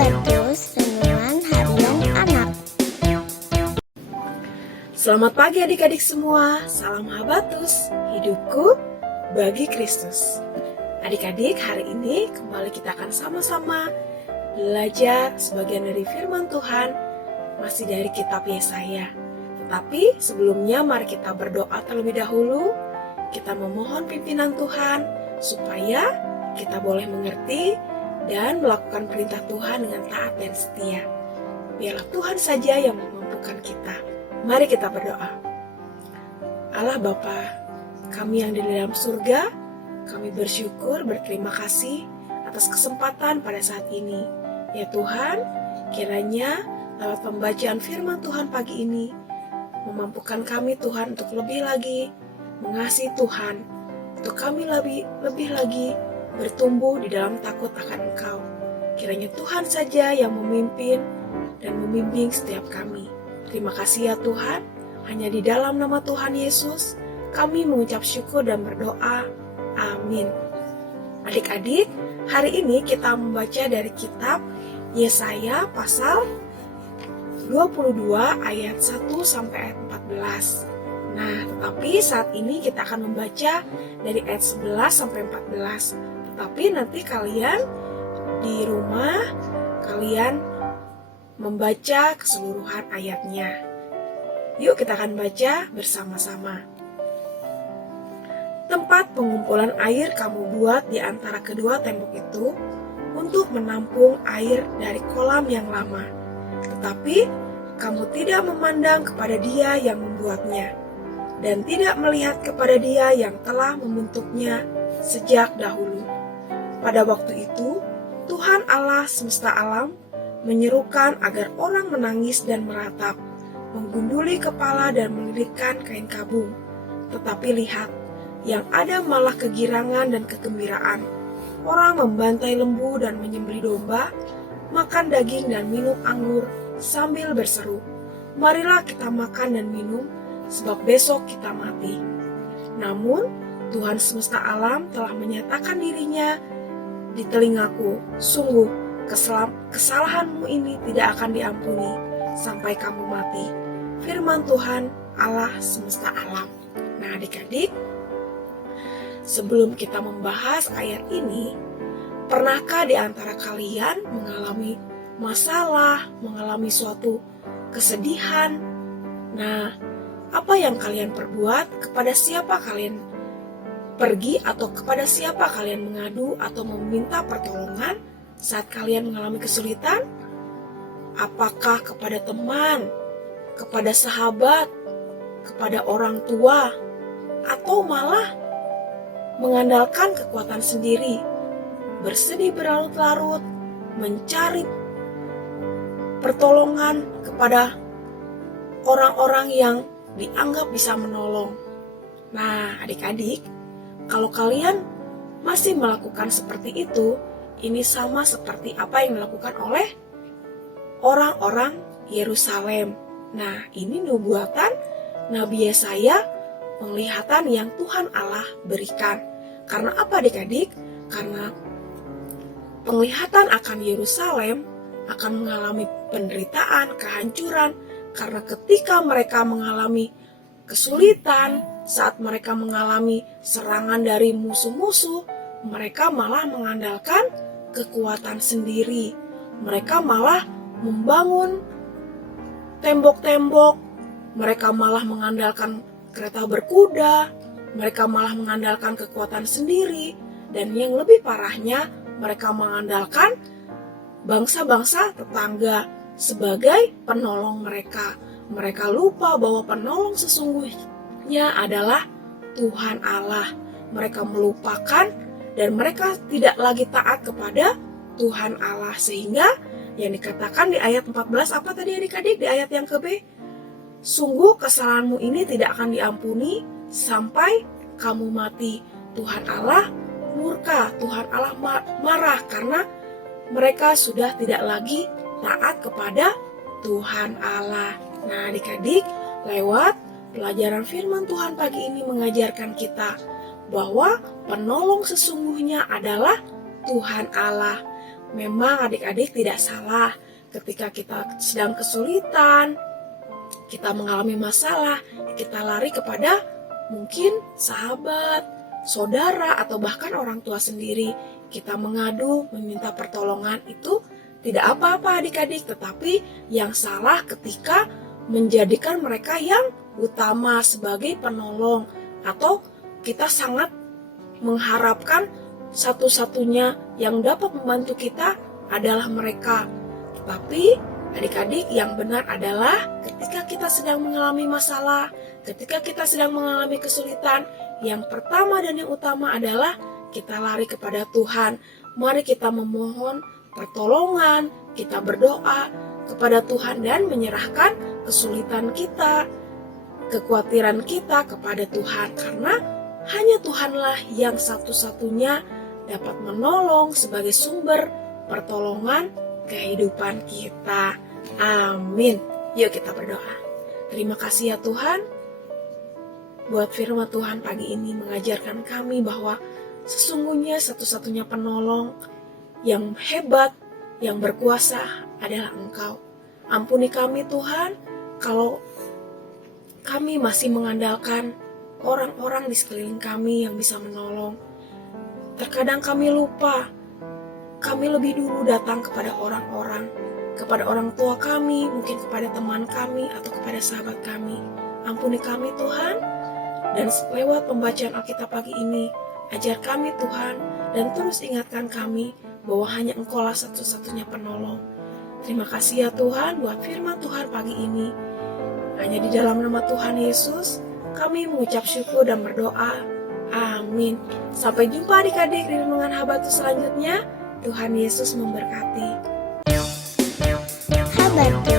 Habatus Renungan Harian Anak. Selamat pagi adik-adik semua, salam Habatus, hidupku bagi Kristus. Adik-adik, hari ini kembali kita akan sama-sama belajar sebagian dari firman Tuhan, masih dari kitab Yesaya. Tetapi sebelumnya mari kita berdoa terlebih dahulu. Kita memohon pimpinan Tuhan supaya kita boleh mengerti dan melakukan perintah Tuhan dengan taat dan setia. Biarlah Tuhan saja yang memampukan kita. Mari kita berdoa. Allah Bapa, kami yang di dalam surga, kami bersyukur, berterima kasih atas kesempatan pada saat ini. Ya Tuhan, kiranya lewat pembacaan firman Tuhan pagi ini, memampukan kami Tuhan untuk lebih lagi mengasihi Tuhan, untuk kami lebih lagi bertumbuh di dalam takut akan Engkau. Kiranya Tuhan saja yang memimpin dan membimbing setiap kami. Terima kasih ya Tuhan, hanya di dalam nama Tuhan Yesus, kami mengucap syukur dan berdoa. Amin. Adik-adik, hari ini kita membaca dari kitab Yesaya pasal 22 ayat 1 sampai ayat 14. Nah, tetapi saat ini kita akan membaca dari ayat 11 sampai 14. Tetapi nanti kalian di rumah, kalian membaca keseluruhan ayatnya. Yuk kita akan baca bersama-sama. Tempat pengumpulan air kamu buat di antara kedua tembok itu untuk menampung air dari kolam yang lama. Tetapi kamu tidak memandang kepada Dia yang membuatnya, dan tidak melihat kepada Dia yang telah membentuknya sejak dahulu. Pada waktu itu, Tuhan Allah semesta alam menyerukan agar orang menangis dan meratap, menggunduli kepala dan melilitkan kain kabung. Tetapi lihat, yang ada malah kegirangan dan kegembiraan. Orang membantai lembu dan menyembelih domba, makan daging dan minum anggur sambil berseru, "Marilah kita makan dan minum, sebab besok kita mati." Namun, Tuhan semesta alam telah menyatakan dirinya di telingaku, "Sungguh, kesalahanmu ini tidak akan diampuni sampai kamu mati." Firman Tuhan Allah semesta alam. Nah adik-adik, sebelum kita membahas ayat ini, pernahkah di antara kalian mengalami masalah, mengalami suatu kesedihan? Nah, apa yang kalian perbuat? Kepada siapa kalian pergi atau kepada siapa kalian mengadu atau meminta pertolongan saat kalian mengalami kesulitan? Apakah kepada teman, kepada sahabat, kepada orang tua, atau malah mengandalkan kekuatan sendiri, bersedih berlarut-larut, mencari pertolongan kepada orang-orang yang dianggap bisa menolong? Nah, adik-adik, kalau kalian masih melakukan seperti itu, ini sama seperti apa yang dilakukan oleh orang-orang Yerusalem. Nah, ini nubuatan Nabi Yesaya, penglihatan yang Tuhan Allah berikan. Karena apa adik-adik? Karena penglihatan akan Yerusalem akan mengalami penderitaan, kehancuran, karena ketika mereka mengalami kesulitan, saat mereka mengalami serangan dari musuh-musuh, mereka malah mengandalkan kekuatan sendiri. Mereka malah membangun tembok-tembok, mereka malah mengandalkan kereta berkuda, mereka malah mengandalkan kekuatan sendiri, dan yang lebih parahnya, mereka mengandalkan bangsa-bangsa tetangga sebagai penolong mereka. Mereka lupa bahwa penolong sesungguhnya adalah Tuhan Allah. Mereka melupakan dan mereka tidak lagi taat kepada Tuhan Allah. Sehingga yang dikatakan di ayat 14 apa tadi adik-adik? Di ayat yang ke-B, "Sungguh kesalahanmu ini tidak akan diampuni sampai kamu mati." Tuhan Allah murka, Tuhan Allah marah karena mereka sudah tidak lagi taat kepada Tuhan Allah. Nah adik-adik, lewat pelajaran firman Tuhan pagi ini mengajarkan kita bahwa penolong sesungguhnya adalah Tuhan Allah. memang adik-adik tidak salah ketika kita sedang kesulitan, kita mengalami masalah, kita lari kepada mungkin sahabat, saudara, atau bahkan orang tua sendiri. Kita mengadu, meminta pertolongan, itu tidak apa-apa adik-adik. Tetapi yang salah ketika menjadikan mereka yang utama sebagai penolong, atau kita sangat mengharapkan satu-satunya yang dapat membantu kita adalah mereka. Tetapi adik-adik, yang benar adalah ketika kita sedang mengalami masalah, ketika kita sedang mengalami kesulitan, yang pertama dan yang utama adalah kita lari kepada Tuhan. Mari kita memohon pertolongan, kita berdoa kepada Tuhan dan menyerahkan kesulitan kita, kekhawatiran kita kepada Tuhan. Karena hanya Tuhanlah yang satu-satunya dapat menolong sebagai sumber pertolongan kehidupan kita. Amin. Yuk kita berdoa. Terima kasih ya Tuhan, buat firman Tuhan pagi ini mengajarkan kami bahwa sesungguhnya satu-satunya penolong yang hebat, yang berkuasa adalah Engkau. Ampuni kami Tuhan, kalau kami masih mengandalkan orang-orang di sekeliling kami yang bisa menolong. Terkadang kami lupa, kami lebih dulu datang kepada orang-orang, kepada orang tua kami, mungkin kepada teman kami, atau kepada sahabat kami. Ampuni kami Tuhan, dan lewat pembacaan Alkitab pagi ini, ajar kami Tuhan, dan terus ingatkan kami bahwa hanya Engkau lah satu-satunya penolong. Terima kasih ya Tuhan buat firman Tuhan pagi ini. Hanya di dalam nama Tuhan Yesus, kami mengucap syukur dan berdoa. Amin. Sampai jumpa adik-adik di renungan Habatus selanjutnya. Tuhan Yesus memberkati. Habatus